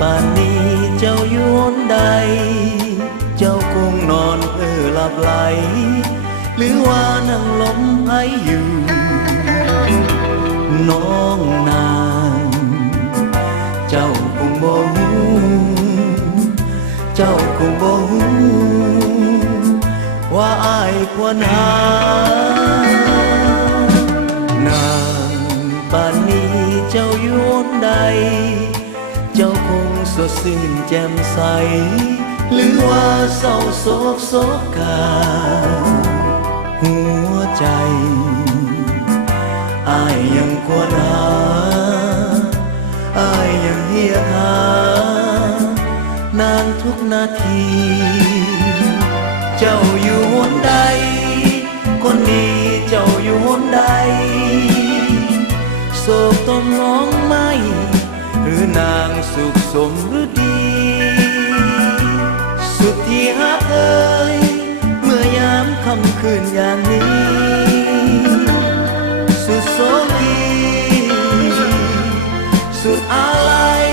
ป่านนี้เจ้าอยู่หนใดเจ้าคงนอนหลับไหลหรือว่านั่งลมไออยู่น้องนางเจ้าคงบ่ฮู้เจ้าคงบ่ฮู้ว่าอ้ายควรหานางป่านนี้เจ้าอยู่หนใดเจ้าคงสดชื่นแจ่มใสหรือว่าเศร้าโศกโศกาหัวใจอ้ายยังควรหาอ้ายยังเฮียหานางทุกนาทีเจ้าอยู่หนใดคนดีเจ้าอยู่หนใดโศกต้มน้องไม่หรือนางสุขสมหรือดีสุดที่ฮักเอ่ยเมื่อยามค่ำคืนอย่างนี้สุดโศกีสุดอาลัย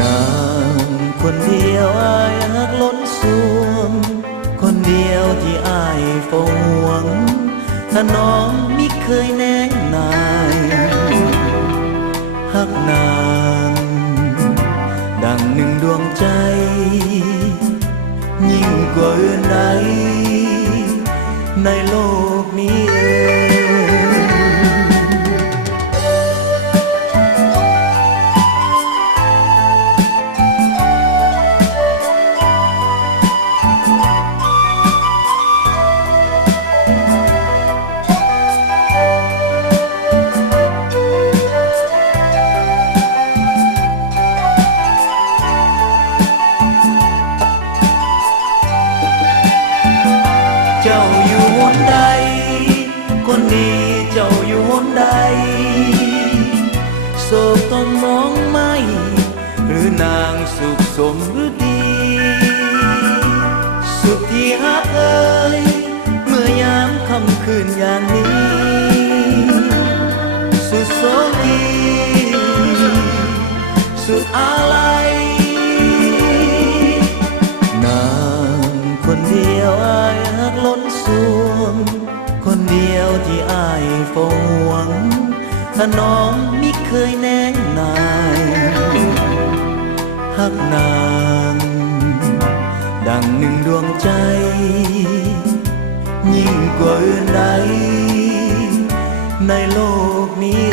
นางคนเดียวอ้ายฮักล้นสวงคนเดียวที่อ้ายเฝ้าห่วงถ้าน้องมิเคยแนงนายฮักนางดังหนึ่งดวงใจยิ่งกว่าอื่นใดในโลกนี้เจ้าอยู่หนใดคนดีเจ้าอยู่หนใดโศกต้องมองไม่หรือนางสุขสมหรือดีสุดที่ฮักเอ่ยเมื่อยามค่ำคืนอย่างนี้สุดโศกีสุดอาลัยนางคนเดียวอ้ายฮักล้นสวงคนเดียวที่อ้ายเฝ้าห่วงถ้าน้องมิเคยแนงนายฮักนางดังหนึ่งดวงใจยิ่งกว่าอื่นใดในโลกนี้